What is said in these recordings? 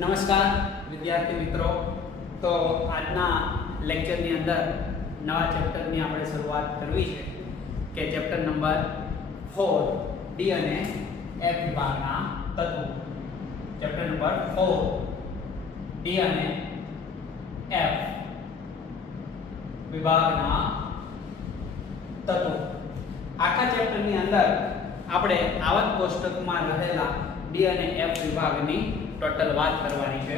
નમસ્કાર વિદ્યાર્થી મિત્રો, તો આજના લેક્ચરની અંદર નવા ચેપ્ટરની આપણે શરૂઆત કરવી છે કે ચેપ્ટર નંબર 4 ડી અને એફ વિભાગના તત્વો. ચેપ્ટર નંબર 4 ડી અને એફ વિભાગના તત્વો. આખા ચેપ્ટરની અંદર આપણે આવક કોષ્ટકમાં રહેલા ડી અને એફ વિભાગની ટોટલ વાત કરવાની છે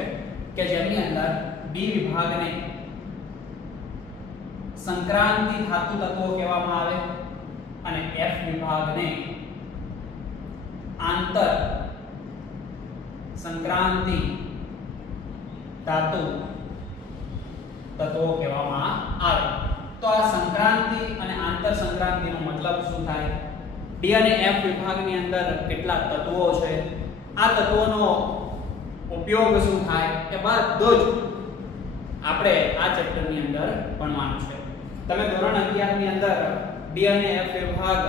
કે જેની અંદર ડી વિભાગને સંક્રાંતિ ધાતુ તત્વો કહેવામાં આવે અને એફ વિભાગને આંતર સંક્રાંતિ ધાતુ તત્વો કહેવામાં આવે. તો આ સંક્રાંતિ અને આંતર સંક્રાંતિનો મતલબ શું થાય? ડી અને એફ વિભાગની અંદર કેટલા તત્વો છે, આ તત્વોનો ઉપયોગ શું થાય, એ બધું જ આપણે આ ચેપ્ટરની અંદર ભણવાનું છે. તમે ધોરણ 11 ની અંદર ડી અને એફ વિભાગ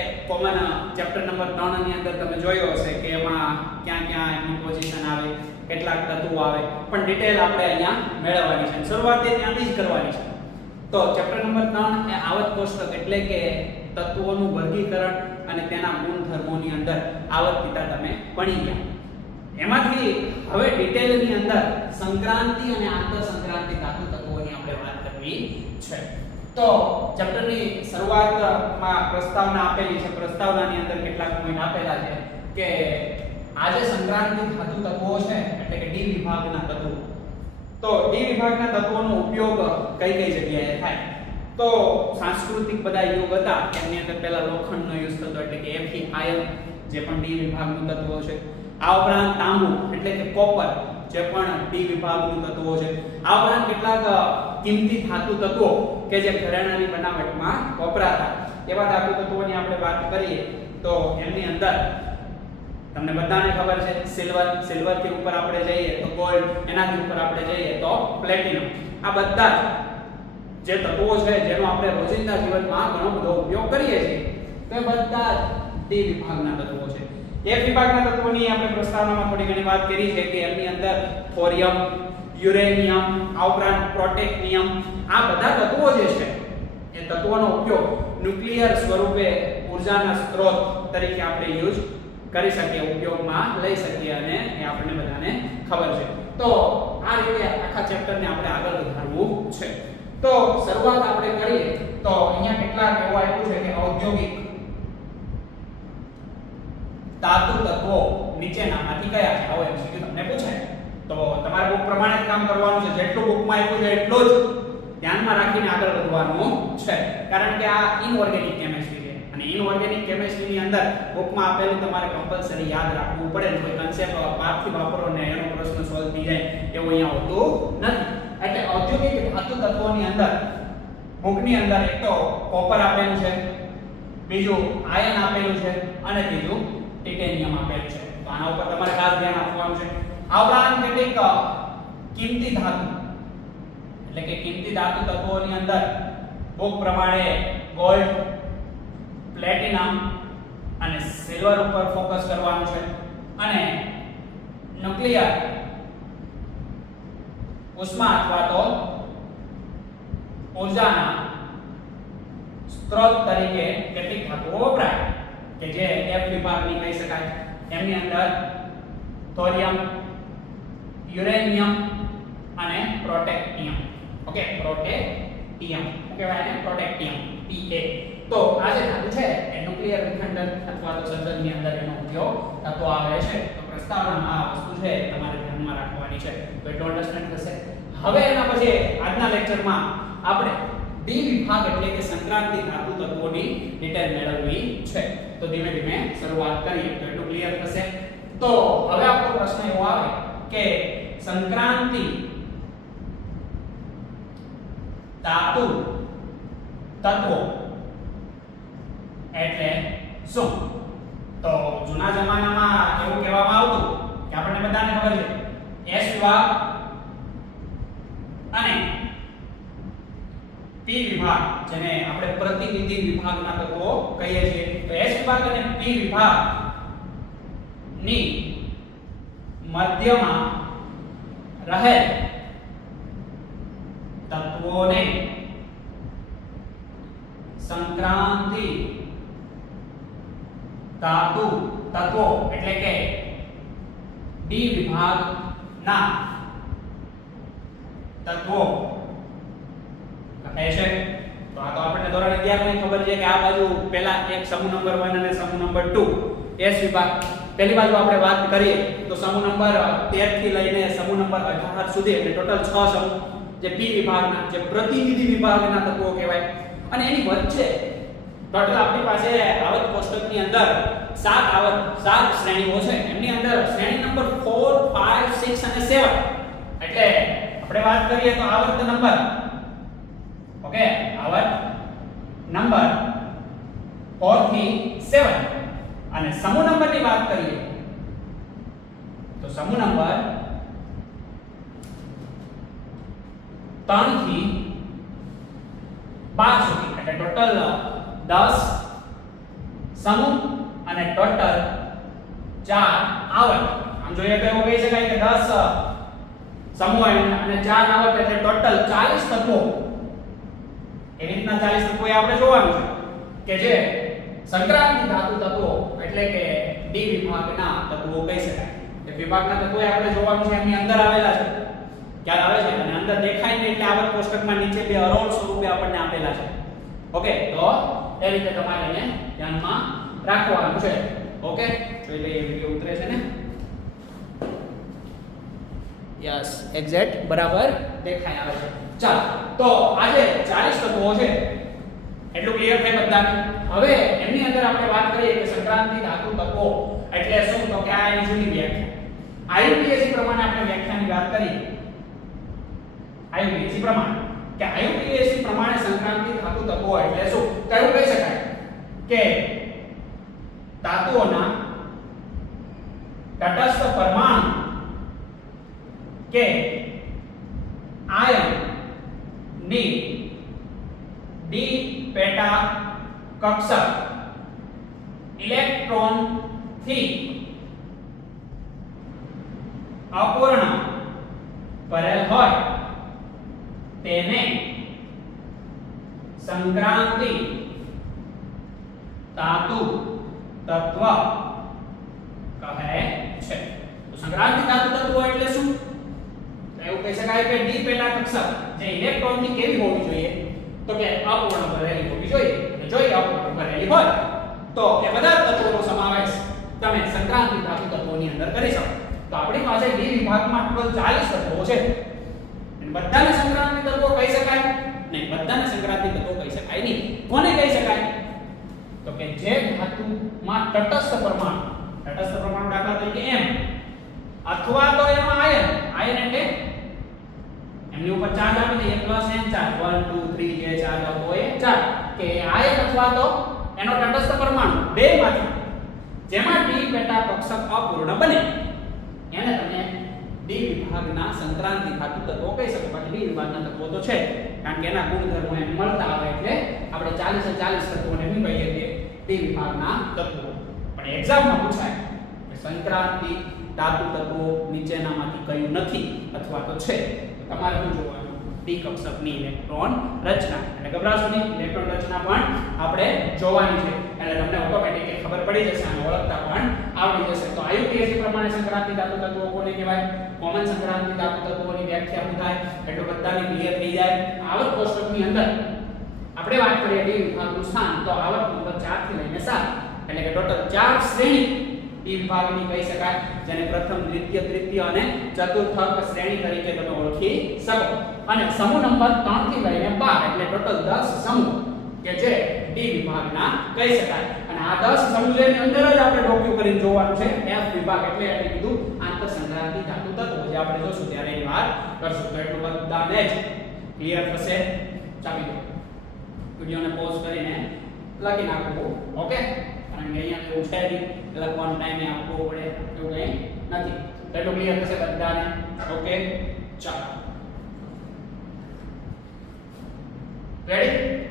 એક કોમન ચેપ્ટર નંબર 3 ની અંદર તમે જોયો હશે કે એમાં ક્યાં ક્યાં એની પોઝિશન આવે, કેટલાક તત્વો આવે, પણ ડિટેલ આપણે અહીંયા મેળવવાની છે. શરૂઆત ત્યાંથી જ કરવાની છે. તો ચેપ્ટર નંબર 3 એ આવક કોષ્ટક એટલે કે તત્વોનું વર્ગીકરણ અને તેના ગુણધર્મોની અંદર આવર્તિતા તમે ભણી ગયા. એમાંથી હવે ડિટેલની અંદર સંક્રાંતિ અને આંતર સંક્રાંતિ ધાતુ તત્વોની આપણે વાત કરવી છે. તો ચેપ્ટરની શરૂઆતમાં પ્રસ્તાવના આપેલી છે. પ્રસ્તાવનાની અંદર કેટલાક પોઈન્ટ આપેલા છે કે આ જે સંક્રાંતિ ધાતુ તત્વો છે એટલે કે ડી વિભાગના તત્વો, તો ડી વિભાગના તત્વોનો ઉપયોગ કઈ કઈ જગ્યાએ થાય? તો સાંસ્કૃતિક બધા યુગ હતા એની અંદર પહેલા લોખંડનો યુઝ થતો એટલે કે Fe આયન જે પણ ડી વિભાગનું તત્વ છે. આ ઉપરાંત તાંબુ એટલે કે કોપર જે પણ ડી વિભાગનું તત્વો છે. આ ઉપરાંત કેટલાક કિંમતી ધાતુ તત્વો કે જે ઘરેણાની બનાવટમાં વપરાતા એવા ધાતુ તત્વોની આપણે વાત કરીએ તો એમની અંદર તમને બધાને ખબર છે સિલ્વર થી ઉપર આપણે જઈએ તો ગોલ્ડ, એનાથી ઉપર આપણે જઈએ તો પ્લેટિનમ. આ બધા જે તત્વો છે જેનો આપણે રોજિંદા જીવનમાં ઘણો બધો ઉપયોગ કરીએ છીએ તે બધા ડી વિભાગના તત્વો છે. એક વિભાગના તત્વોની આપણે પ્રસ્તાવનામાં થોડી ઘણી વાત કરી છે કે એમની અંદર થોરિયમ, યુરેનિયમ, આ ઉપરાંત પ્રોટેક્ટિયમ, આ બધા તત્વો જે છે એ તત્વોનો ઉપયોગ ન્યુક્લિયર સ્વરૂપે ઊર્જાના સ્ત્રોત તરીકે આપણે યુઝ કરી શકીએ, ઉપયોગમાં લઈ શકીએ અને એ આપણને બધાને ખબર છે. તો આ રીતે આખા ચેપ્ટરને આપણે આગળ વધારવું છે. તો શરૂઆત આપણે કરીએ તો અહીંયા કેટલાક એવું આપ્યું છે કે ઔદ્યોગિક ધાતુ તત્વો નીચેનામાંથી કયા છે? આવો એમસીક્યુ તમને પૂછે તો તમારે બુક પ્રમાણે જ કામ કરવાનું છે. જેટલું બુકમાં આપ્યું છે એટલું જ ધ્યાનમાં રાખીને આગળ વધવાનું છે, કારણ કે આ ઇનઓર્ગેનિક કેમિસ્ટ્રી છે અને ઇનઓર્ગેનિક કેમિસ્ટ્રીની અંદર બુકમાં આપેલું તમારે કમ્પલસરી યાદ રાખવું પડે. કોઈ કન્સેપ્ટ બહારથી વાપરો ને એનો પ્રશ્ન સોલ્વ થઈ જાય એવું અહીંયા હોતું નથી. એટલે ઔદ્યોગિક ધાતુ તત્વોની અંદર બુકની અંદર એક તો કોપર આપેલું છે, બીજું આયન આપેલું છે અને ત્રીજું ટાઇટેનિયમ આપેલું છે. તો આના ઉપર તમારે ખાસ ધ્યાન આપવાનું છે. આ ઉપરાંત કેટલીક કિંમતી ધાતુ એટલે કે કિંમતી ધાતુ તત્વોની અંદર બુક પ્રમાણે ગોલ્ડ, પ્લેટિનમ અને સિલ્વર ઉપર ફોકસ કરવાનું છે અને ન્યુક્લિયર ઉષ્મા અથવા તો ઊર્જાના સ્ત્રોત તરીકે કેટલીક ધાતુઓ વપરાય કે જે એફ વિભાગની કહી શકાય. એમની અંદર થોરિયમ, યુરેનિયમ અને પ્રોટેક્ટિયમ. ઓકે, પ્રોટેક્ટિયમ કહેવાય ને, પ્રોટેક્ટિયમ Pa. તો આ જે ધાતુ છે એ ન્યુક્લિયર વિખંડન અથવા તો સર્જનની અંદર એનો ઉપયોગ થતો આવે છે. તો પ્રસ્તાવનામાં આ વસ્તુ છે તમારે ધ્યાનમાં રાખવાની છે. તો એટલું અન્ડરસ્ટેન્ડ થશે. હવે એના પછી આજના લેક્ચરમાં આપણે ડી વિભાગ એટલે કે સંક્રાંતિ ધાતુ તત્વોની ડિટેલ મેળવવી છે. તો ધીમે ધીમે શરૂઆત કરીએ તો એટલું ક્લિયર થશે. તો હવે આપણો પ્રશ્ન એવો આવે કે સંક્રાંતિ ધાતુ તત્વો એટલે શું? તો જૂના જમાનામાં એવું કહેવામાં આવતું કે આપણને બધાને ખબર છે એસ વિભાગ અને પી વિભાગ, જેને આપણે પ્રતિનિધિ વિભાગના તત્વો કહીએ છીએ. તો એસ વિભાગ અને પી વિભાગ ની મધ્યમાં રહેલ તત્વોને સંક્રાંતિ ધાતુ તત્વો એટલે કે ડી વિભાગના તત્વો કહે છે. તો આ તો આપણે ધોરણ 11 માં ખબર છે કે આ બાજુ પહેલા એક સમૂહ નંબર 1 અને સમૂહ નંબર 2 એસ વિભાગ. પહેલી બાજુ આપણે વાત કરીએ તો સમૂહ નંબર 13 થી લઈને સમૂહ નંબર 18 સુધી એટલે ટોટલ 6 સમૂહ જે પી વિભાગના જે પ્રતિનિધિ વિભાગના તત્વો કહેવાય. અને એની વચ્ચે ટોટલ આપણી પાસે આવર્ત કોષ્ટકની અંદર 7 શ્રેણીઓ છે. એમની અંદર શ્રેણી નંબર 4 5 6 અને 7 એટલે આપણે વાત કરીએ તો આવર્ત નંબર ઓકે આવર્ત નંબર 4 થી 7 અને સમૂહ નંબરની વાત કરીએ તો સમૂહ નંબર 3 થી 12 સુધી એટલે ટોટલ 10 સમૂહ અને ટોટલ 4 આવર્ત. આમ જોઈએ તો એવું કહી શકાય કે 10 સમૂહ અને 4 આવર્ત એટલે ટોટલ 40 તત્વો. એવી રીતના 40 તત્વો આપણે જોવાનું છે કે જે સંક્રાંતિ ધાતુ તત્વો એટલે કે ડી વિભાગના તત્વો કહી શકાય. એ વિભાગના તત્વો આપણે જોવાનું છે એમની અંદર આવેલા છે. ખ્યાલ આવે છે અને અંદર દેખાય ને એટલે આવર્ત કોષ્ટકમાં નીચે બે અરોળ સ્વરૂપે આપણને આપેલા છે. ઓકે તો એ રીતે તમારે એને ધ્યાનમાં રાખવાનું છે. ઓકે જોઈ લઈએ વિડિયો ઉતરે છે ને યસ એક્ઝેક્ટ બરાબર દેખાય આવે છે. ચાલો તો આજે 40 તત્વો છે એટલું ક્લિયર થાય બધાને. હવે એમની અંદર આપણે વાત કરીએ કે સંક્રાંતિ ધાતુ તત્વો એટલે શું તો કે આ એની જૂની વ્યાખ્યા આયુપીએસસી પ્રમાણે આપણે વ્યાખ્યાની વાત કરીએ. આયુપીએસસી પ્રમાણે કે આયુપીએસસી પ્રમાણે સંક્રાંતિ ધાતુ તત્વો એટલે શું તો એવું કહી શકાય કે ધાતુઓના તટસ્થ પરમાણુ કે આયન ની ડી પેટા કક્ષક ઇલેક્ટ્રોન થી અપૂર્ણ કરેલ હોય તેને સંક્રાંતિ ધાતુ તત્વ કહે છે. તો સંક્રાંતિ ધાતુ તત્વ એટલે શું એવું કહી શકાય કે ડી પેટા કક્ષક જે ઇલેક્ટ્રોન ની કેવી હોવી જોઈએ તો કે અપૂર્ણ ભરેલી હોવી જોઈએ. જો એ અપૂર્ણ ભરેલી હોય તો એ બધા તત્વોનો સમાવેશ તમે સંક્રાંતિ ધાતુ તત્વોની અંદર કરી શકો. તો આપણી પાસે ડી વિભાગમાં ટોટલ 40 તત્વો છે. અને બધાને સંક્રાંતિ તત્વો કહી શકાય નહીં, બધાને સંક્રાંતિ તત્વો કહી શકાય નહીં. કોને કહી શકાય તો કે જે ધાતુમાં તટસ્થ પરમાણુ દાખલા તરીકે M અથવા તો એમાં આયન એટલે એમની ઉપર ચાર્જ આપી દઈએ +n ચાર્જ 1 2 3 જે ચાર્જ આવતો હોય ચાર્જ કે આયન અથવા તો એનો તટસ્થ પરમાણુ બેમાંથી જેમાં ડી પેટા કક્ષક અપૂર્ણ બને એને તમે ડી વિભાગના સંક્રાંતિ ધાતુ તત્વો કહી શકો. બાકી ડી વિભાગના તત્વો તો છે કારણ કે એના ગુણધર્મો એને મળતા આવે એટલે આપણે 40 તત્વોને શું કહીએ છીએ ડી વિભાગના તત્વો. પણ એક્ઝામમાં પૂછાય કે સંક્રાંતિ ધાતુ તત્વો નીચેનામાંથી કયું નથી અથવા તો છે. તમારે શું જોવાનું ડી કક્ષકની ઇલેક્ટ્રોન રચના એટલે ગભરાશો નહીં, ઇલેક્ટ્રોન રચના પણ આપણે જોવાની છે એટલે તમને ઓટોમેટિક ખબર પડી જશે અને ઓળખતા પણ આવડી જશે. તો આયુપીએસસી પ્રમાણે સંક્રાંતિ ધાતુ તત્વો કોને કહેવાય, કોમન સંક્રાંતિ ધાતુ તત્વોની વ્યાખ્યા શું થાય એટલે બધાને ક્લિયર થઈ જાય. આવર્ત કોષ્ટકની અંદર આપણે વાત કરીએ ડી વિભાગનું સ્થાન તો આવર્ત નંબર 4 થી લઈને 7 એટલે કે ટોટલ 4 શ્રેણી ડી વિભાગની કહી શકાય જેને પ્રથમ દ્વિતીય તૃતીય અને ચતુર્થક શ્રેણી તરીકે તમે ઓળખી શકો. અને સમૂહ નંબર 3 થી લઈને 12 એટલે ટોટલ 10 સમૂહ કે જે ડી વિભાગના કહી શકાય. અને આ 10 સમૂહની અંદર જ આપણે ડોક્યુ કરીને જોવાનું છે એફ વિભાગ એટલે આપણે કીધું આંતર સંક્રાંતિ ધાતુ તત્વો જે આપણે જોશું ત્યારે એની વાત કરશું. તો એટલું બધાને જ ક્લિયર થશે. ચાપી દો વિડિયોને પોઝ કરીને લખી નાખવું. ઓકે કારણ કે અહીંયા એવું છે નહીં લખવાનો ટાઈમ આપવો પડે એવું કંઈ નથી. એટલું ક્લિયર થશે બધાને. ઓકે ચાલો રેડી.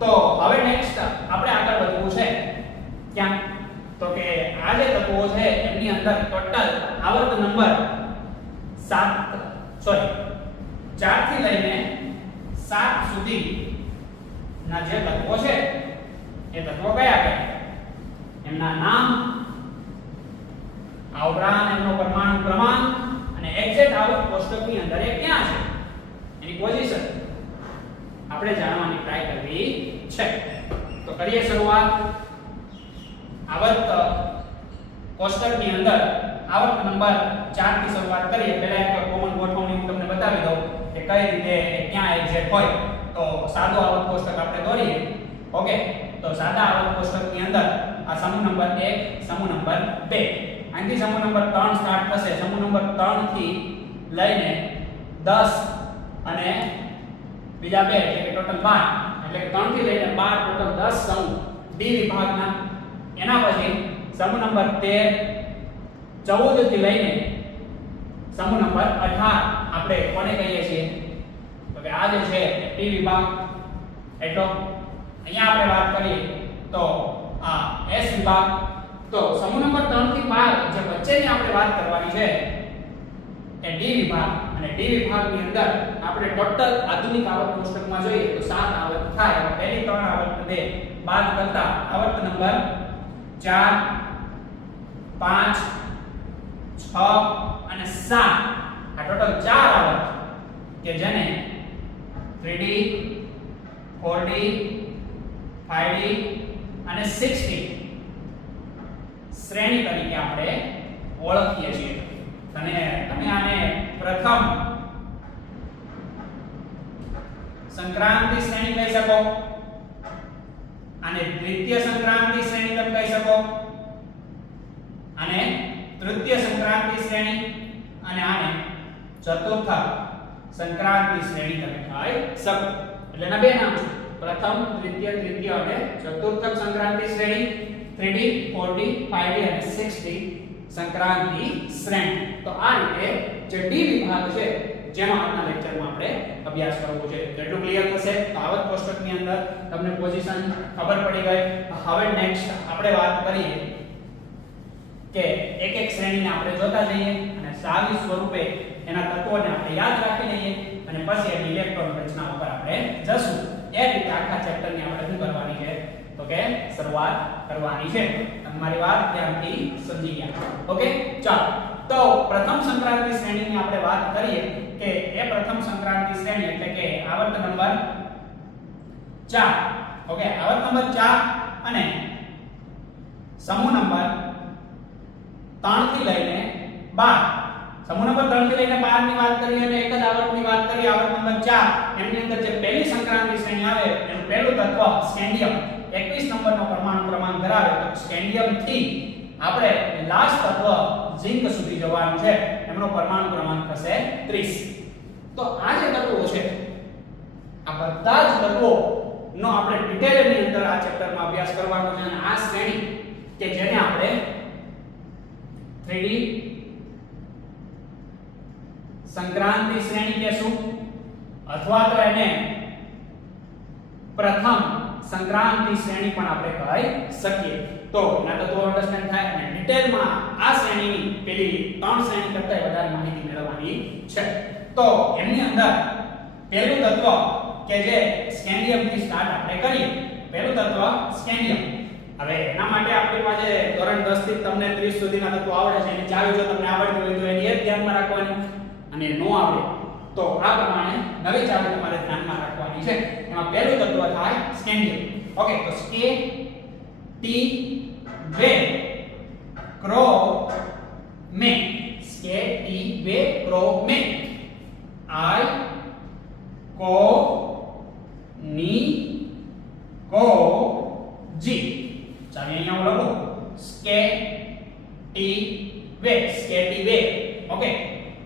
તો હવે નેક્સ્ટ આપણે આગળ વધવું છે ક્યાં તો કે આ જે તત્વો છે એમની અંદર ટોટલ આવર્ત નંબર 7 4 થી લઈને 7 સુધી ના જે તત્વો છે એ તત્વો કયા કયા એમના નામ આ ઉપરાંત એમનો પરમાણુ ક્રમાંક અને એક્ઝેક્ટ આવર્ત કોષ્ટકની અંદર એ ક્યાં છે એની પોઝિશન આપણે જાણવાની ટ્રાય કરવી છે. તો કરીએ શરૂઆત. આવર્ત કોષ્ટકની અંદર આવર્ત નંબર 4 થી શરૂઆત કરીએ. પહેલા એક કોમન ગોઠવણી હું તમને બતાવી દઉં કે કઈ રીતે ક્યાં એક્ઝેક્ટ હોય. તો સાદો આવર્ત કોષ્ટક આપણે દોરીએ. ઓકે, તો સાદા આવર્ત કોષ્ટકની અંદર આ સમૂહ નંબર 1, સમૂહ નંબર 2, અહીંથી સમૂહ નંબર 3 સ્ટાર્ટ થશે. સમૂહ નંબર 3 થી લઈને 10 અને બીજા 2 એટલે કે ટોટલ 12, એટલે કે 3 થી લઈને 12 ટોટલ 10 સમૂહ ડી વિભાગના. એના પછી સમૂહ નંબર 13, 14 થી લઈને સમૂહ નંબર 18 આપણે કોને કહીએ છીએ તો કે આ જે છે ટી વિભાગ. એટલો અહીંયા આપણે વાત કરીએ તો આ એસ વિભાગ. તો સમૂહ નંબર 3 થી 12 જે વચ્ચેની આપણે વાત કરવાની છે એ ડી વિભાગ. અને ડી વિભાગની અંદર આપણે ટોટલ આધુનિક આવર્ત કોષ્ટકમાં જોઈએ તો 7 આવર્ત થાય. પહેલી 3 આવર્તને બાદ કરતા આવર્ત નંબર 4, 5, 6 અને 7 આ ટોટલ 4 આવર્ત કે જેને 3D, 4D, 5D અને 6D શ્રેણી તરીકે આપણે ઓળખીએ છીએ. અને તમે આને પ્રથમ સંક્રાંતિ શ્રેણી કહી શકો, આને દ્વિતીય સંક્રાંતિ શ્રેણી તમે કહી શકો, આને તૃતીય સંક્રાંતિ શ્રેણી અને આને ચતુર્થ સંક્રાંતિ શ્રેણી તમે કહી શકો. એટલે એના બે નામ છે, પ્રથમ, દ્વિતીય, તૃતીય અને ચતુર્થ સંક્રાંતિ શ્રેણી. 3D, 4D, 5D અને 6D સંક્રાંતિ શ્રેણી. તો આ રીતે જે ડી વિભાગ છે જેનો આજના લેક્ચરમાં આપણે અભ્યાસ કરવો છે. એટલું ક્લિયર થશે. તો આવર્ત કોષ્ટકની અંદર તમને પોઝિશન ખબર પડી ગઈ. હવે નેક્સ્ટ આપણે વાત કરીએ કે એક એક શ્રેણીને આપણે જોતા જઈએ અને સારી સ્વરૂપે એના તત્વોને આપણે યાદ રાખી લઈએ અને પછી એની ઇલેક્ટ્રોન રચના ઉપર આપણે જશું. એ રીતે આખા ચેપ્ટરની આપણે શું કરવાની છે તો કે શરૂઆત કરવાની છે. તમારી વાત ધ્યાનથી સમજી ગયા. ઓકે, ચાલો. તો પ્રથમ સંક્રાંતિ શ્રેણીની આપણે વાત કરીએ કે એ પ્રથમ સંક્રાંતિ શ્રેણી એટલે કે આવર્ત નંબર 4. ઓકે, આવર્ત નંબર 4 અને સમૂહ નંબર 3 થી લઈને 12. સમૂહ નંબર 3 થી લઈને 12 ની વાત કરીએ અને એક જ આવર્તની વાત કરીએ આવર્ત નંબર 4. એની અંદર જે પહેલી સંક્રાંતિ શ્રેણી આવે એનું પહેલું તત્વ સ્કેન્ડિયમ 21 નંબરનો પરમાણુ ક્રમાંક ધરાવે. તો સ્કેન્ડિયમ થી આપણે લાસ્ટ તત્વ ઝિંક સુધી જવાનું છે. એમનો પરમાણુ ક્રમાંક થશે 30. તો આ જે તત્વો છે આ બધા જ તત્વોનો આપણે ડિટેલની અંદર આ ચેપ્ટરમાં અભ્યાસ કરવાનો છે. અને આ શ્રેણી કે જેને આપણે 3D સંક્રાંતિ શ્રેણી કહેશું અથવા તો એને પ્રથમ સંક્રાંતિ શ્રેણી પણ આપણે કહી શકીએ. તો એના તત્વો અન્ડરસ્ટેન્ડ થાય અને ડિટેલમાં આ શ્રેણીની પેલી 3 શ્રેણી કરતા વધારે માહિતી મેળવવાની છે. તો એની અંદર પહેલું તત્વ કે જે સ્કેન્ડિયમ થી સ્ટાર્ટ આપણે કરીએ. પહેલું તત્વ સ્કેન્ડિયમ. હવે એના માટે આપણી પાસે ધોરણ 10 થી તમને 30 સુધીના તત્વો આવડે છે. એની ચાવી જો તમને આવડતી હોય તો એની એક ધ્યાનમાં રાખવાની અને નો આવડે તો આ પ્રમાણે નવી ચાવી તમારે ધ્યાનમાં રાખવાની છે. એમાં પહેલું તત્વ થાય સ્કેન્ડિયમ. ઓકે, તો સ્કે ટી વે ક્રો મે. સ્કે ટી વે ક્રો મે. આઈ કો ની કો જી. ચાલો અહીંયા હું લખું સ્કે ટી વે. સ્કે ટી વે. ઓકે,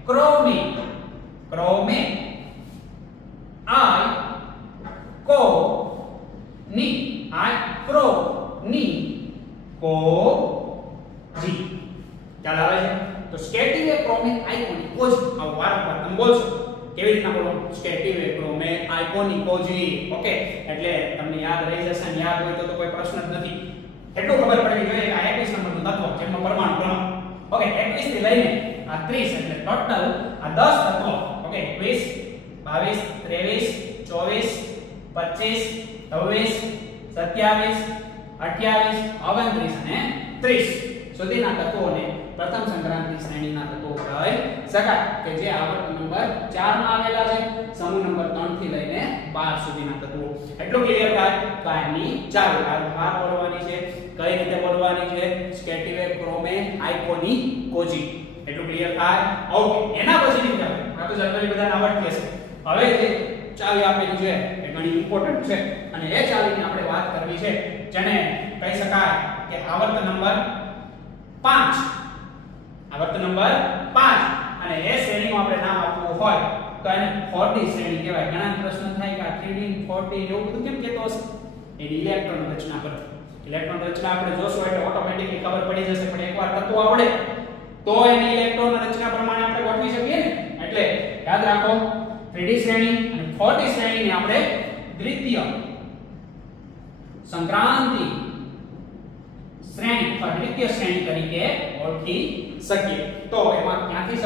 ક્રોમે. ક્રોમે. આઈ કો ની. આઈ ક્રો ની કો જી. ચાલો આવે છે. તો સ્કેટિવે ક્રોમે આઇકોનિક કોજ. આ વારંવાર તમે બોલશો કેવી રીતના બોલો સ્કેટિવે ક્રોમે આઇકોનિક કોજી. ઓકે, એટલે તમને યાદ રહી જશે. અને યાદ હોય તો કોઈ પ્રશ્ન જ નથી. એટલું ખબર પડવી જોઈએ કે આ 21 નંબરનું તત્વ જેમનો પરમાણુ ક્રમાંક. ઓકે, 21 થી લઈને આ 30 એટલે ટોટલ આ 10 તત્વો ઓકે 21 22 23 24 25 26 27 28 29 અને 30 સુધીના તત્વોને પ્રથમ સંક્રાંતિ શ્રેણીના તત્વો કહી શકાય કે જે આવર્ત નંબર 4 માં આવેલા છે સમૂહ નંબર 3 થી લઈને 12 સુધીના તત્વો એટલું ક્લિયર થાય તો આની ચાલો આ બોલવાની છે કઈ રીતે બોલવાની છે સ્કેટિવે ક્રોમે આઇકોની કોજી એટલું ક્લિયર થાય ઓકે એના પછીની ચાલો આ તો જનરલી બધાને આવડતી હશે હવે જે ચાવી આપેલી છે એ ઘણી ઇમ્પોર્ટન્ટ છે અને એ ચાવીની આપણે વાત કરવી છે જેને કહી શકાય કે આવર્ત નંબર 5 આવર્ત નંબર 5 અને એ શ્રેણીમાં આપણે નામ આપવું હોય તો એને 40 શ્રેણી કહેવાય ઘણા પ્રશ્ન થાય કે આ 3D 40 એવું બધું કેમ કહેતો હશે એ ઇલેક્ટ્રોન રચના પર ઇલેક્ટ્રોન રચના આપણે જોશું એટલે ઓટોમેટિકલી ખબર પડી જશે પણ એકવાર તત્વ આવડે તો એની ઇલેક્ટ્રોન રચના પ્રમાણે આપણે ગોઠવી શકીએ ને એટલે યાદ રાખો 3D શ્રેણી અને 40 શ્રેણીને આપણે દ્વિતીય સંક્રાંતિ શ્રેણી અથવા દ્વિતીય શ્રેણી તરીકે ઓળખી શકીએ તો એમાં ક્યાંથી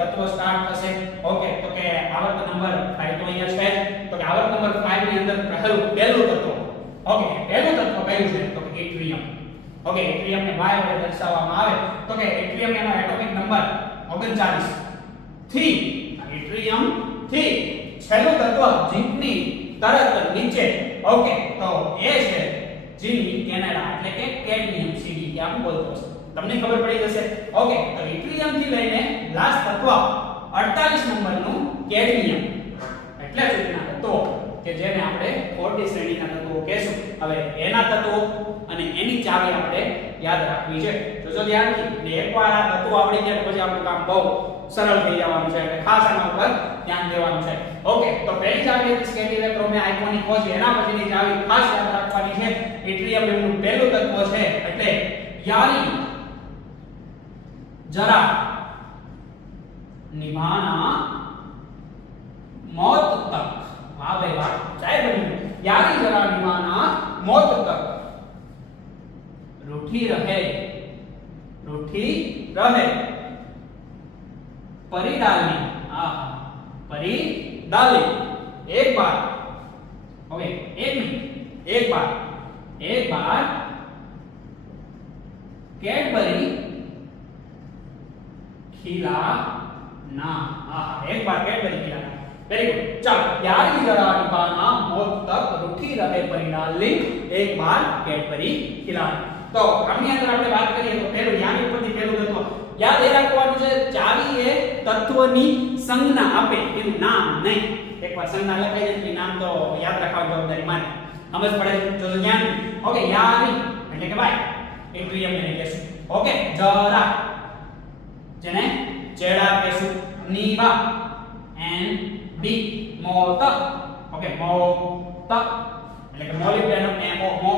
તત્વ સ્ટાર્ટ થશે ઓકે તો કે આવર્ત નંબર 5 તો અહીંયા છે તો કે આવર્ત નંબર 5 ની અંદર પહેલું તત્વ ઓકે પહેલું તત્વ કયું છે તો કે એટ્રિયમ ઓકે એટ્રિયમ ને y વડે દર્શાવવામાં આવે તો કે એટ્રિયમ એનો એટોમિક નંબર 39 થી એટ્રિયમ થી છેલ્લું તત્વ ઝિંકની તરત નીચે ઓકે તો એ છે જીની કેનેડા એટલે કે કેડમિયમ સીડી કે આમ બોલતો છે તમને ખબર પડી જશે ઓકે તો એટ્રિયમ થી લઈને લાસ્ટ તત્વ 48 નંબરનું કેડમિયમ એટલે સુધીના તત્વો કે જેને આપણે 40 શ્રેણીના તત્વો કહેશું હવે એના તત્વો અને એની ચાવી આપણે યાદ રાખવી છે જો ધ્યાનથી ને એકવાર આ તત્વો આવડી જાય પછી આપણું કામ બહુ સરળ થઈ જવાનું છે એટલે ખાસ આના ઉપર ધ્યાન દેવાનું છે ઓકે તો પહેલી ચાવી હતી સ્કેટિવે ક્રોમે આઇકોનિક કોજી એના પછીની ચાવી ખાસ યાદ રાખવાની છે એટ્રિયમ એનું પહેલું તત્વ છે એટલે યારી જરા નિભાના मौत तक वाह भाई वाह चाहे बनी यारी जरा निभाना मौत तक रूठी रहे परी डालनी परी डाली एक बार ओके एक बार कैडबरी खिलाना एक बार कैडबरी खिलाना वेरी गुड चलो यारी जरा निभाना मौत तक रूठी रहे परिणाली एक बार कैडबरी खिलाना तो આની અંદર આપણે વાત કરીએ તો પહેલું યાની ઉપરથી પહેલું તત્વ યાદ એ રાખવાનું છે ચાવી એ તત્વની સંજ્ઞા આપે એનું નામ નહીં એકવાર સંજ્ઞા લખાઈ જાય એટલે નામ તો યાદ રાખવાની જવાબદારી મારે સમજ પડે જો ધ્યાન ઓકે યારી એટલે કે ભાઈ એટ્રિયમ ને કહેશું ઓકે જરા જેને ચેડા કહેશું નીવા એન બી મોત ઓકે મોત એટલે કે મોલિબ્ડેનમ એમો મો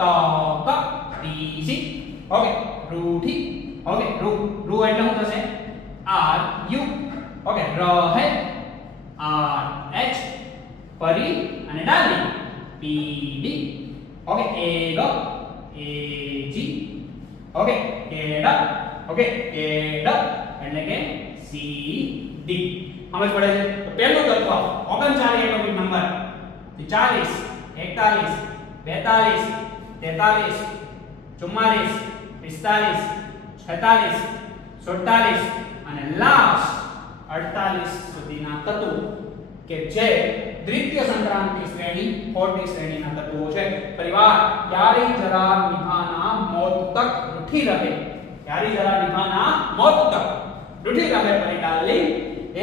તક ટીસી ઓકે રૂઠી ઓકે રૂ એટલે શું થશે આર યુ ઓકે રહે આર એચ પરી અને ડાલી પીડી ઓકે એગ એજી ઓકે કેડ ઓકે કેડ એટલે કે સી ડી સમજ પડે છે તો પહેલું તત્વ 39 એટોમિક નંબર 40 41 42 43 44 45 46 47 અને લાસ્ટ 48 સુધીના તત્વો કે જે દ્વિતીય સંક્રાંતિ શ્રેણી 40 શ્રેણીના તત્વો છે પરિવાર यारी जरा निभाना मौत तक रूठी रहे यारी जरा निभाना मौत तक रूठी रहे परी डाली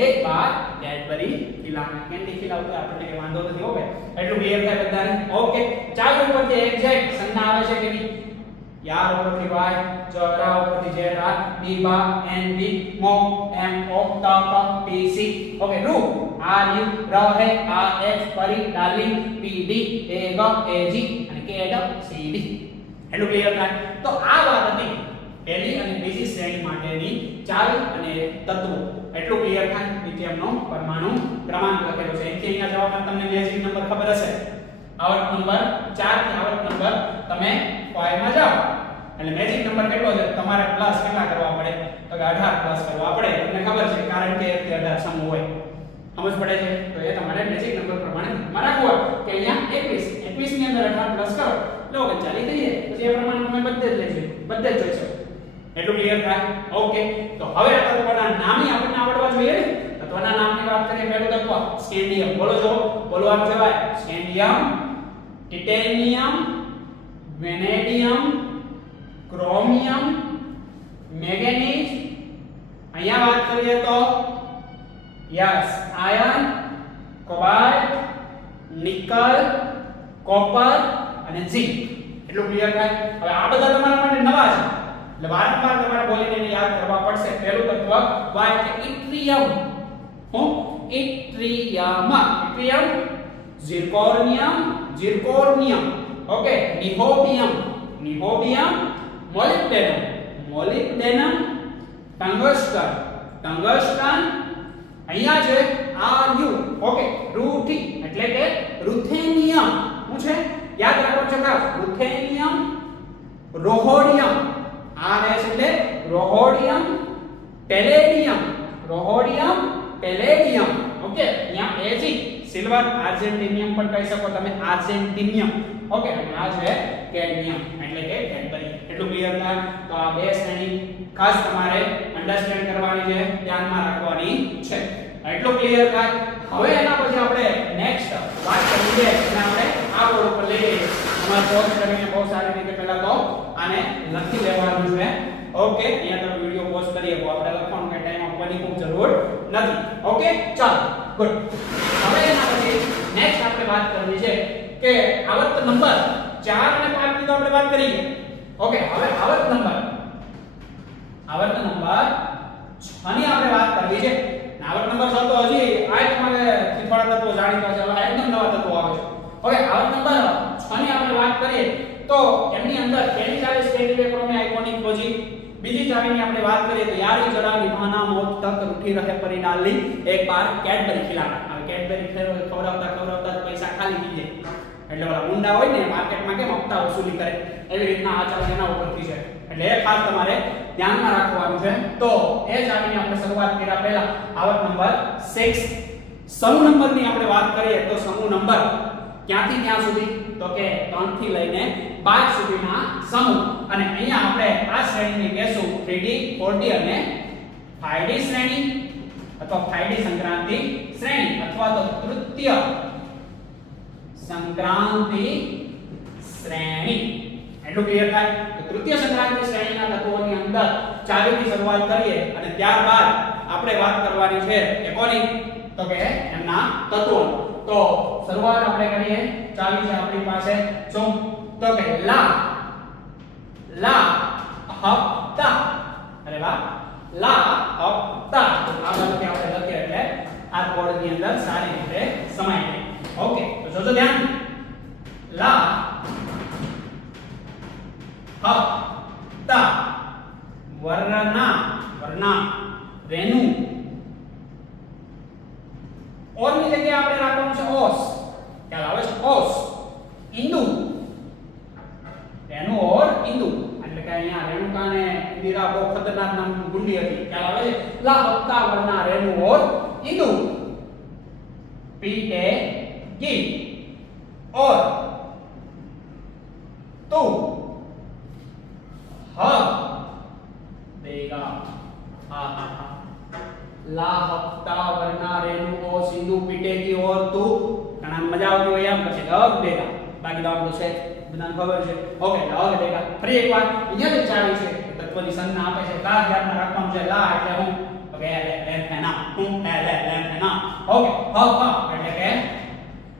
एक बार कैडबरी खिलाना કેન્ડી ખિલાવતો આપણને કે વાંધો નથી ઓકે એટલું ક્લિયર થાય બધાને ઓકે ચાલો ઉપરથી એક્ઝેક્ટ સંજ્ઞા આવે છે કે નહીં યાર ઉપરથી વાય જરા ઉપરથી જેડા બીબા એન બી મો એમ ઓ ત ક ટી સી ઓકે રૂ આર યુ રહે આ એચ પરી ડાલી પી ડી એ ગ એ જી અને કે ડ સી ડી એટલું ક્લિયર થાય તો આ વાત હતી પહેલી અને બીજી શ્રેણી માટેની ચાવી અને તત્વો એટલું ક્લિયર થાય લિથિયમનો પરમાણુ ક્રમાંક લખેલો છે એથી અહીંયા જવાબમાં તમને મેજિક નંબર ખબર હશે આવર્ત નંબર 4 થી આવર્ત નંબર તમે 5 માં જાઓ એટલે મેજિક નંબર કેટલો છે તમારે પ્લસ કેટલા કરવા પડે તો કે 18 પ્લસ કરવા પડે તમને ખબર છે કારણ કે 1 થી 18 સમ હોય સમજ પડે છે તો એ તમારે મેજિક નંબર પ્રમાણે માં રાખવું કે અહીંયા 21 ની અંદર 18 પ્લસ કરો એટલે 39 થઈ જાય પછી એ પ્રમાણે તમે બધે જ લેજો બધે જ જોઈ શકો એટલું ક્લિયર થાય ઓકે તો હવે આ તત્વના નામની આપણને આવડવા જોઈએ ને તત્વના નામની વાત કરીએ પહેલું તત્વ સ્કેન્ડિયમ બોલો જો બોલવાનું જવાય scandium titanium vanadium chromium manganese અહીંયા વાત કરીએ તો yes iron cobalt nickel copper અને ઝિંક એટલું ક્લિયર થાય હવે આ બધા તમારા માટે નવા છે એટલે વારંવાર તમારે બોલીને એને યાદ કરવા પડશે પહેલું તત્વ વાય એટલે ઇટ્રિયમ હું ઇટ્રિયમ zirconium ઓકે નિહોબિયમ molybdenum tungsten અહીંયા છે Ru ઓકે રૂઠી એટલે કે ruthenium શું છે યાદ રાખો છો ખાસ ruthenium rhodium Rs એટલે rhodium palladium ઓકે અહીંયા Ag સિલ્વર આર્જેન્ટિનિયમ પણ કહી શકો તમે આર્જેન્ટિનિયમ ઓકે અને આ છે કેડમિયમ એટલે કે કેડબરી એટલું ક્લિયર થાય તો આ બે શ્રેણી ખાસ તમારે અન્ડરસ્ટેન્ડ કરવાની છે ધ્યાનમાં રાખવાની છે એટલું ક્લિયર થાય હવે એના પછી આપણે નેક્સ્ટ વાત કરવી છે અને આપણે આ બોર્ડ ઉપર લઈ જઈએ તમારે પોઝ કરીને બહુ સારી રીતે પહેલા તો આને લખી લેવાનું છે ઓકે અહીંયા તમે વિડિયો પોઝ કરી શકો આપણે લખવાનું કે ટાઈમ આપવાની ખૂબ જરૂર નથી ઓકે ચાલો ગુડ હવે એના પછી નેક્સ્ટ આપણે વાત કરવી છે કે આવર્ત નંબર 4 અને 5 ની તો આપણે વાત કરી ઓકે હવે આવર્ત નંબર 6 ની આપણે વાત કરવી છે આવર્ત નંબર 6 તો હજી આ તમારે થોડા તત્વો જાણીતા છે હવે એકદમ નવા તત્વો આવે છે હવે આવર્ત નંબર 6 ની આપણે વાત કરીએ તો એમની અંદર કેમિકલ સ્ટેબિલિટી ક્રોમે આઇકોનિક લોજિક બીજી ચાવીની આપણે વાત કરીએ તો યારી જડાની બહાના મોત તક રૂઠી રહે પરિણાલી એક બાર કેડબરી ખિલાના હવે કેડબરી ખવડાવતા પૈસા ખાલી થઈ જાય એટલે ઓલા મુંડા હોય ને માર્કેટમાં કેમ હપ્તા વસૂલી કરે એવી રીતના આ ચાવી એના ઉપરથી છે એટલે એ ખાસ તમારે ધ્યાનમાં રાખવાનું છે તો એ ચાવીની આપણે શરૂઆત કર્યા પહેલા આવર્ત નંબર 6 સમૂહ નંબરની આપણે વાત કરીએ તો સમૂહ નંબર ક્યાંથી ક્યાં સુધી તો કે 3 થી લઈને 12 સુધીના સમૂહ અને અહીંયા આપણે આ શ્રેણીને કહેશું 3D 4D અને 5D શ્રેણી અથવા 5D સંક્રાંતિ શ્રેણી અથવા તો તૃતીય સંક્રાંતિ શ્રેણી એટલું ક્લિયર થાય તો તૃતીય સંક્રાંતિ શ્રેણીના તત્વોની અંદર ચાવીથી શરૂઆત કરીએ અને ત્યારબાદ આપણે વાત કરવાની છે કે કોની તો કે એમના તત્વો તો શરૂઆત આપણે કરીએ ચાવી છે આપણી પાસે શું તો કે લા હપ્તા અરે વાહ લા હપ્તા આ બાજુથી આપણે લખીએ એટલે આ બોર્ડની અંદર સારી રીતે સમાઈ જાય ઓકે તો જોજો ધ્યાન લા હપ્તા વર્ણા રેનુ ઓર ની જગ્યાએ આપણે રાખવાનું છે ઓસ ખ્યાલ આવે છે ઓસ ઇન્દુ રેનુ ઓર ઇન્દુ એટલે કે અહીંયા રેણુકા ને ઇન્દિરા બહુ ખતરનાક નામ ગુંડી હતી ખ્યાલ આવે છે લા હપ્તા વર્ણા રેનુ ઓર ઇન્દુ પીટે गी और तू देगा ला हफ्ता वरना रेणु ओ सिंधु पीटेगी और तू घणा मजा આવતી હોય એમ પછી લગ દેગા બાકી તો આપણું છે બધાને ખબર છે ઓકે લગ દેગા ફરી એકવાર અહીંયા જે ચાવી છે તત્વની સંજ્ઞા આપે છે લા ધ્યાનમાં રાખવાનું છે લા એટલે હું ઓકે લેન્થેના હું લેન્થેના ઓકે હ એટલે કે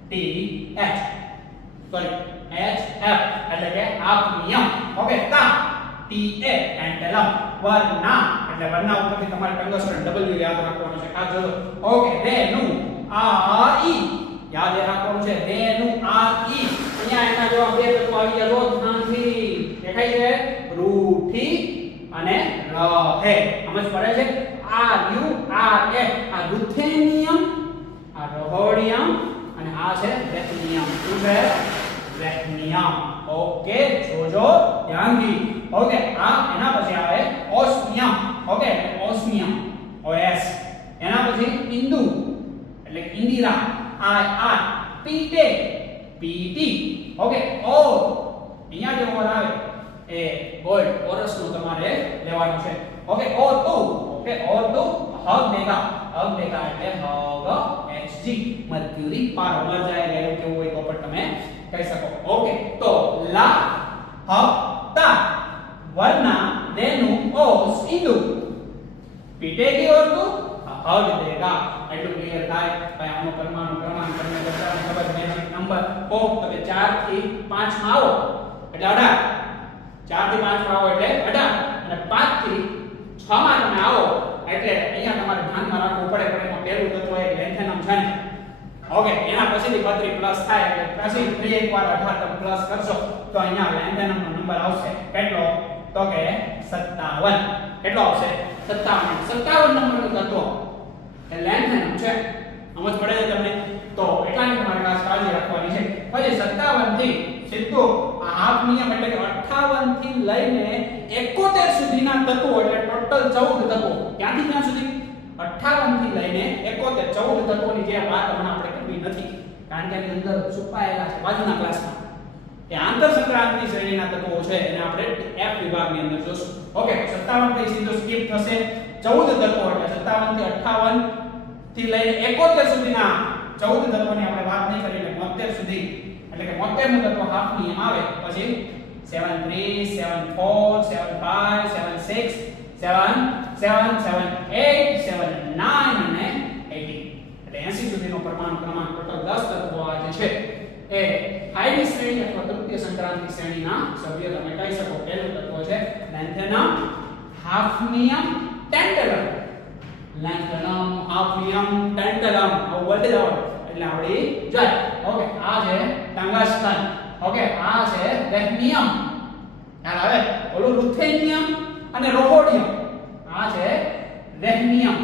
T H sorry H F એટલે કે આપનિયમ ઓકે તા T A પેન્ટેલમ વર્ણા એટલે વર્ણા ઉપરથી તમારે ટંગસ્ટન W યાદ રાખવાનું છે આ જોજો ઓકે રેનુ R E યાદ રાખવાનું છે રેનુ R E અહીંયા એના જેવા બે તત્વો આવી ગયા રોજ ધ્યાનથી દેખાય છે રૂઠી અને રહે સમજ પડે છે R U R A આ રૂથેનિયમ આ રહોડિયમ અને આ છે રેથનિયમ શું છે રેથનિયમ ઓકે જોજો ધ્યાનથી ઓકે આ એના પછી આવે ઓસ્મિયમ ઓકે ઓસ્મિયમ OS એના પછી ઇન્દુ એટલે ઇન્દિરા I પીટે PT ઓકે ઓ અહીંયા જે ઓર આવે એ ગોલ્ડ ઓરસ નું તમારે લેવાનું છે ઓકે ઓ તો ઓકે ઓ તો હગ દેગા એટલે હગ Hg મર્ક્યુરી પારો મર જાય એવું કેવું હોય તો પણ તમે કહી શકો ઓકે તો લા હપ્તા વર્ના દેનુ ઓસ ઇન્દુ પીટેગી ઓર તો હગ દેગા એટલું ક્લિયર થાય ભાઈ આનો પરમાણુ ક્રમાંક તમને બધાને ખબર મેજિક નંબર ઓ તો કે 4 થી 5 માં આવો એટલે 18 4 થી 5 માં આવો એટલે 18 અને 5 થી 6 માં તમે આવો એટલે અહીંયા તમારે ધ્યાનમાં રાખવું પડે પણ એમાં પહેલું તત્વ એક લેન્થેનમ છે ને ઓકે એના પછીથી 32 પ્લસ થાય એટલે પછી ફરી એકવાર 18 તમે પ્લસ કરશો તો અહીંયા લેન્થેનમ નો નંબર આવશે કેટલો તો કે 57 કેટલો આવશે 57 નંબરનું તત્વ એ લેન્થેનમ છે સમજ પડે છે તમને તો એટલાની તમારે ખાસ કાળજી રાખવાની છે પછી 57 થી સીધો આ હાફ નિયમ એટલે કે 58 થી લઈને 71 સુધીના તત્વો એટલે ટોટલ 14 તત્વો ક્યાંથી ક્યાં સુધી 58 થી લઈને 71 14 તત્વોની જે વાત હમણાં આપણે કરવી નથી કારણ કે એની અંદર છુપાયેલા છે બાજુના ક્લાસમાં એ આંતર સંક્રાંતિ શ્રેણીના તત્વો છે એને આપણે F વિભાગની અંદર જોશું ઓકે 57 થી સીધો સ્કીપ થશે 14 તત્વો એટલે 57 થી 58 થી લઈને 71 સુધીના 14 તત્વોની આપણે વાત નહીં કરી એટલે 72 સુધી એટલે કે 72 નું તત્વ હાફ નિયમ આવે પછી 73 74 75 76 7 7 7 8 7 9 અને 80 એટલે 80 સુધીનો પરમાણુ ક્રમાંક ટોટલ 10 તત્વો આ જે છે એ હાઈની શ્રેણી અથવા તૃતીય સંક્રાંતિ શ્રેણીના સભ્ય તમે કહી શકો પહેલું તત્વ છે લેન્થેનમ હાફનિયમ ટેન્ટલમ લેન્થેનમ હાફનિયમ ટેન્ટલમ આ વર્ડ જાવ એટલે આવડી જાય ઓકે આ છે ટંગસ્ટન ઓકે આ છે રેહનિયમ યાર હવે ઓલું રુથેનિયમ અને રોહોડિયમ આ છે રેહનિયમ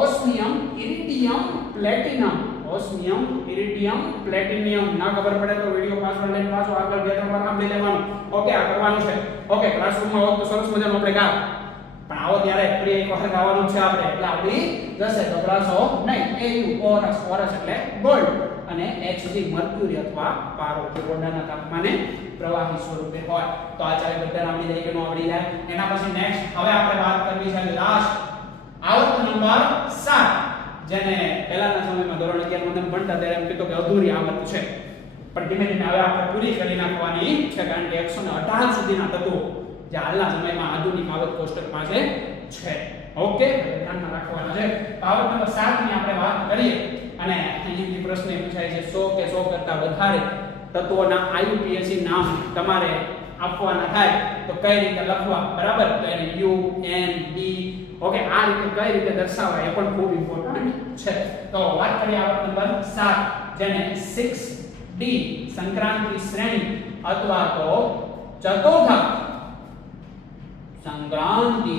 ઓસ્મિયમ ઇરિડિયમ પ્લેટિનમ ઓસ્મિયમ ઇરિડિયમ પ્લેટિનિયમ ના ખબર પડે તો વિડિયો પાછળ લઈને પાછો આગળ બે ત્રણ વાર સાંભળી લેવાનું ઓકે આ કરવાનું છે ઓકે ક્લાસરૂમમાં હોત તો સરસ મજાનું આપણે ગાવ પણ આવો ત્યારે ફરી એક વખત ગાવાનું છે આપણે એટલે આવડી જશે તો ગ્લાસો નહીં ઓરસ એટલે ગોલ્ડ અને Hg મર્ક્યુરી અથવા પારો કે ગોળના તાપમાને પ્રવાહી સ્વરૂપે હોય તો આ ચારે બધા આવડી જાય કે નો આવડી જાય એના પછી નેક્સ્ટ હવે આપણે વાત કરવી છે લાસ્ટ આવર્ત નંબર 7 જેને પહેલાના સમયમાં ધોરણ 11 માં ભણતા ત્યારે એમ કીધું કે અધૂરી આવર્ત છે પણ ધીમે ધીમે હવે આપણે પૂરી કરી નાખવાની છે કારણ કે 118 સુધીના તત્વો જે હાલના સમયમાં આધુનિક આવર્ત કોષ્ટકમાં છે ઓકે ધ્યાનમાં રાખવાના છે આવર્ત નંબર 7 ની આપણે વાત કરીએ અને અહીંથી પ્રશ્ન પૂછાય છે 100 કે 100 કરતા વધારે તત્વોના IUPAC નામ તમારે આપવાના થાય તો કઈ રીતે લખવા બરાબર તો એને U N D ઓકે આ રીતે કઈ રીતે દર્શાવાય એ પણ ખૂબ ઇમ્પોર્ટન્ટ છે તો વાત કરીએ આવર્ત નંબર 7 જેને 6D સંક્રાંતિ શ્રેણી અથવા તો ચતુર્થક સંક્રાંતિ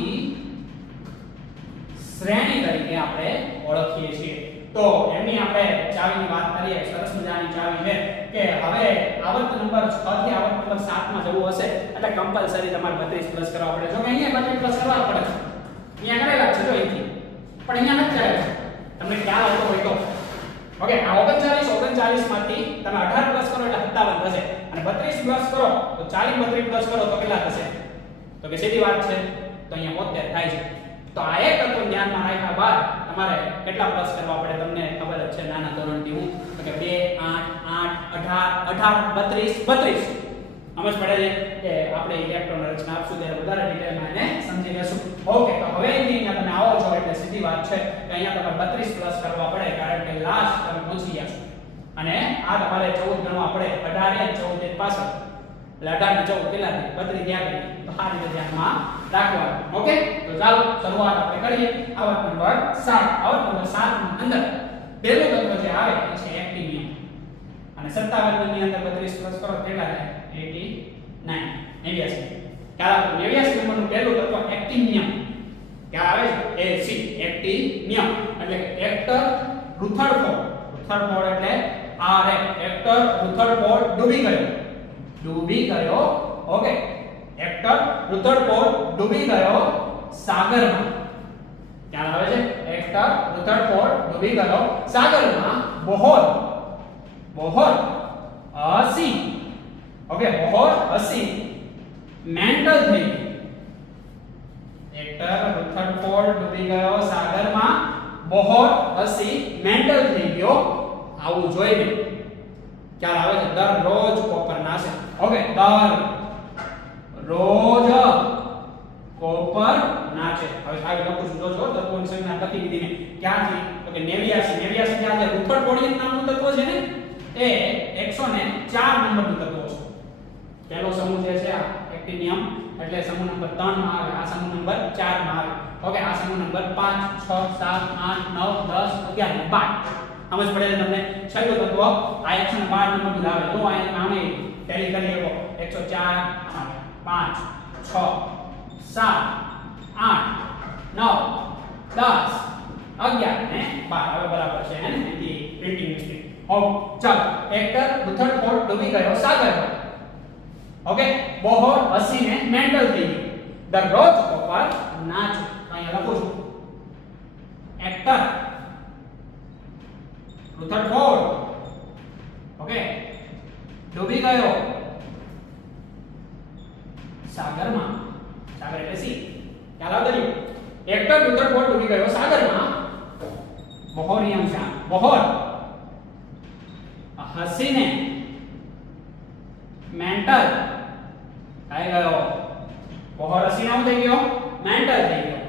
શ્રેણી તરીકે આપણે ઓળખીએ છીએ તો એની આપણે ચાવીની વાત કરીએ સરસ મજાની ચાવી છે કે હવે આવર્ત નંબર 6 થી આવર્ત નંબર 7 માં જવું હશે એટલે કમ્પલસરી તમારે 32 પ્લસ કરવા પડે જો કે અહીંયા 32 પ્લસ કરવા પડે અહીંયા કરેલા છે જો અહીંથી પણ અહીંયા નથી કરેલા તમને ખ્યાલ આવતો હોય તો ઓકે આ 39 માંથી તમે 18 પ્લસ કરો એટલે 57 થશે અને 32 પ્લસ કરો તો 40 32 પ્લસ કરો તો કેટલા થશે તો કે સીધી વાત છે તો અહીંયા 72 થાય છે તો આ એક તત્વ ધ્યાનમાં રાખ્યા બાદ તમારે કેટલા પ્લસ કરવા પડે તમને ખબર જ છે નાના ધોરણથી હું તો કે 2 8 8 18 32 32 સમજ પડે છે કે આપણે ઇલેક્ટ્રોન રચના આપશું ત્યારે વધારે ડિટેલમાં એને સમજી લેશું ઓકે તો હવે અહીંયા તમે આવો છો એટલે સીધી વાત છે કે અહીંયા તમારે 32 પ્લસ કરવા પડે કારણ કે લાસ્ટ તમે પહોંચી ગયા છો અને આ તમારે 14 ગણવા પડે 18 અને 14 પાછળ એટલે 18 ને 14 કેટલા થાય 32 ત્યાં ગઈ તો આ રીતે ધ્યાનમાં રાખવાનું ઓકે તો ચાલો શરૂઆત આપણે કરીએ આવર્ત નંબર 7 આવર્ત નંબર 7 ની અંદર પહેલું તત્વ જે આવે એ છે એક્ટિનિયમ અને 57 ની અંદર 32 પ્લસ કરો કેટલા થાય 89 ખ્યાલ 89 નંબરનું પહેલું તત્વ એક્ટિનિયમ ખ્યાલ આવે છે AC એક્ટિનિયમ એટલે એક્ટર રુથરફોર્ડ એટલે RF એક્ટર રુથરફોર્ડ ડૂબી ગયો ઓકે હેક્ટર રુથડફોર્ડ ડૂબી ગયો સાગરમાં. ખ્યાલ આવે છે? હેક્ટર રુથડફોર્ડ ડૂબી ગયો સાગરમાં. બોહોર 80 ઓકે બોહોર 80 મેન્ટલ થઈ ગયું. હેક્ટર રુથડફોર્ડ ડૂબી ગયો સાગરમાં. બોહોર 80 મેન્ટલ થઈ ગયો. આવું જોઈને ખ્યાલ આવે છે? દરરોજ કોપર નાશે. ઓકે દરરોજ કોપર નાચે. હવે આગળ લખું છું જોજો તત્વોની સંખ્યા ગતિવિધિને ક્યાંથી તો કે 89 ક્યાં છે? રુથડફોર્ડિયમ નામનું તત્વ છે ને એ 104 નંબરનું તત્વ છે. પહેલો સમૂહ જે છે આ એક્ટિનિયમ એટલે સમૂહ નંબર 3 માં આવે. આ સમૂહ નંબર 4 માં આવે. ઓકે આ સમૂહ નંબર 5 6 7 8 9 10 11 12 સમજ પડે છે તમને? છેલ્લું તત્વ આ 112 નંબરનું આવે. તો આ આમે ટેલી કરી લો 104 5 6 7 8 9 10 11 ને 12 હવે બરાબર છે હે ને? એની પ્રિન્ટિંગ મિસ્ટેક. ઓકે ચાલો હેક્ટર રુથડફોર્ડ ડૂબી ગયો સાગરમાં. ઓકે બોહોર 80 ને મેન્ટલ થઈ ગયું. દરરોજ કોપર નાચે. અહીંયા લખું છું હેક્ટર રુથડફોર્ડ ઓકે ડૂબી ગયો સાગરમાં. સાગર એટલે સી. ખ્યાલ આવતો રહ્યો? હેક્ટર રુથડફોર્ડ ડૂબી ગયો સાગરમાં. બોહોરિયમ છે. બોહોર 80 ને મેન્ટલ થઈ ગયો. બોહોર 80 નો થઈ ગયો મેન્ટલ થઈ ગયો.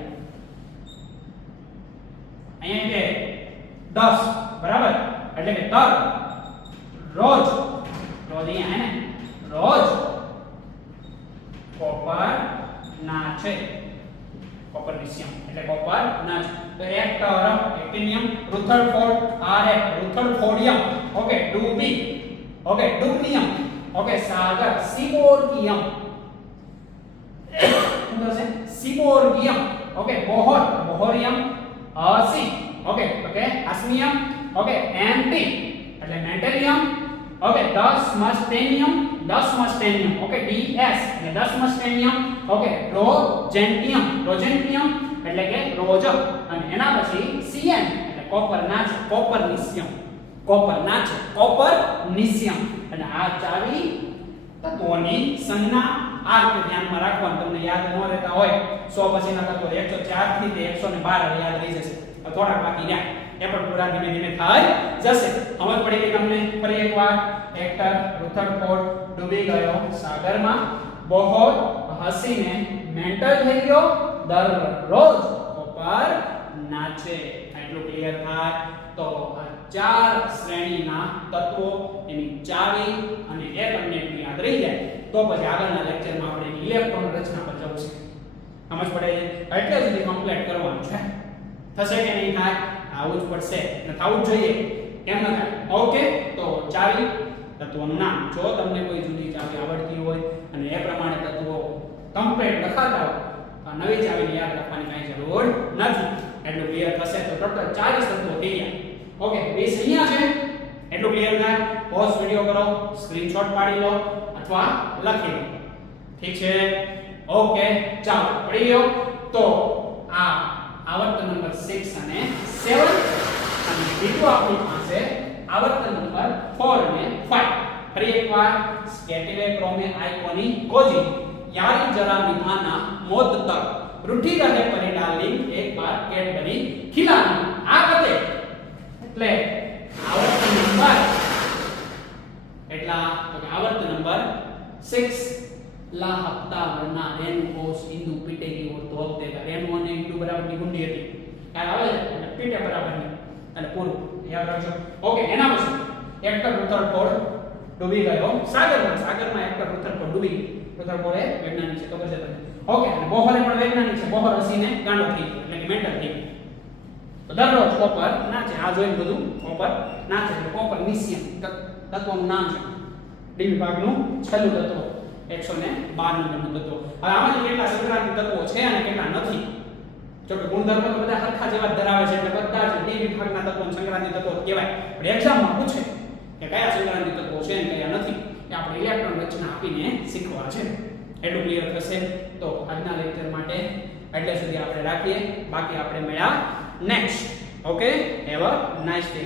અહીંયા કે 10 બરાબર એટલે કે રોજ અહીંયા હે ને રોજ કોપર નાચે. કોપરનિશિયમ એટલે કોપર નાચે. તો હેક્ટર એક્ટિનિયમ રુથડફોર્ડ આરએફ રુથડફોર્ડિયમ ઓકે ડૂબી ઓકે ડુબનિયમ ઓકે સાગર સિબોર્ગિયમ શું થશે? સિબોર્ગિયમ ઓકે બોહોરિયમ 80 ઓકે આસ્મિયમ ઓકે એન્ટી એટલે મેન્ટેલિયમ ઓકે 10 મસ્ટેનિયમ ઓકે ડીએસ એટલે 10 મસ્ટેનિયમ ઓકે રોજેન્ટિયમ એટલે કે રોજ અને એના પછી સીએન એટલે કોપરનિશિયમ અને આ ચાવી તત્વોની સંજ્ઞા આ રીતે ધ્યાનમાં રાખવાનું. તમને યાદ ન રહેતા હોય 100 પછીના તત્વો 104 થી તે 112 યાદ રહી જશે. થોડા બાકી રહ્યા એ પણ પૂરા ધીમે ધીમે થઈ જશે. સમજ પડી ગઈ તમને? ફરી એકવાર હેક્ટર રુથડફોર્ડ ડૂબી ગયો સાગરમાં. બોહોર 80 ને મેન્ટલ થઈ ગયો. દરરોજ કોપર નાચે. એટલું ક્લિયર થાય તો આ 4 શ્રેણીના તત્વો એની ચાવી અને એ તમને યાદ રહી જાય તો પછી આગળના લેક્ચરમાં આપણે ઇલેક્ટ્રોન રચના પર જવું છે. સમજ પડે છે? એટલે સુધી કમ્પ્લીટ કરવાનું છે. થશે કે નહીં થાય? આવું જ પડશે ને થવું જ જોઈએ. કેમ ન થાય? ઓકે તો ચાવી તત્વોનું નામ જો તમને કોઈ જૂની ચાવી આવડતી હોય અને એ પ્રમાણે તત્વો કમ્પ્લીટ લખાતા હોય નવી ચાવીને યાદ રાખવાની કાંઈ જરૂર નથી. એટલું ક્લિયર થશે તો ટોટલ 40 તત્વો થઈ ગયા. ઓકે 20 અહીંયા છે એટલું ક્લિયર થાય. પોઝ વિડિયો કરો, સ્ક્રીનશોટ પાડી લો અથવા લખી લો. ઠીક છે? ઓકે ચાલો પડી ગયો. તો આ આવર્તન નંબર 6 અને 7 અને બીજું આપણી પાસે આવર્તન નંબર 4 અને 5. ફરી એકવાર સ્કેટિવે ક્રોમે આઇકોની કોજી यारी जरा निभाना मौत तक रूठी रहे परी डार्लिंग एक बार कैडबरी खिलानी. आ गते એટલે આવર્તન નંબર એટલા તો કે આવર્તન નંબર 6 લા હપ્તા વરના રેનુ કોસ ઇન્દુ પીટેગી ઓર તો હપ્તેગા. રેનુ અને ઇન્દુ બરાબરની ગુંડી હતી. ખ્યાલ આવે છે? અને પીટે બરાબરની અને પૂરું યાદ રાખજો. ઓકે એના પછી હેક્ટર રુથડફોર્ડ ડૂબી ગયો સાગરમાં હેક્ટર રુથડફોર્ડ ડૂબી ગયો. રુથડફોર્ડ એ વૈજ્ઞાનિક છે ખબર છે તમને? ઓકે અને બોહોર પણ વૈજ્ઞાનિક છે. બોહોર 80 ને ગાંડો થઈ ગયો એટલે કે મેન્ટલ થઈ ગયો. તો દરરોજ કોપર નાચે. આ જોઈને બધું કોપર નાચે એટલે કોપરનિશિયમ તત્વનું નામ છે. ડી વિભાગનું છેલ્લું તત્વ 112 નંબરનું તત્વ. હવે આમાંથી કેટલા સંક્રાંતિ તત્વો છે અને કેટલા નથી? જો કે ગુણધર્મો તો બધા સરખા જેવા ધરાવે છે એટલે બધા જ ડી વિભાગના તત્વો સંક્રાંતિ તત્વો કહેવાય. પણ એક્ઝામમાં પૂછે કે કયા સંક્રાંતિ તત્વો છે અને કયા નથી એ આપણે ઇલેક્ટ્રોન રચના આપીને શીખવા છે. એટલું ક્લિયર થશે. તો આજના લેક્ચર માટે એટલે સુધી આપણે રાખીએ, બાકી આપણે મળ્યા next. Okay, have a nice day.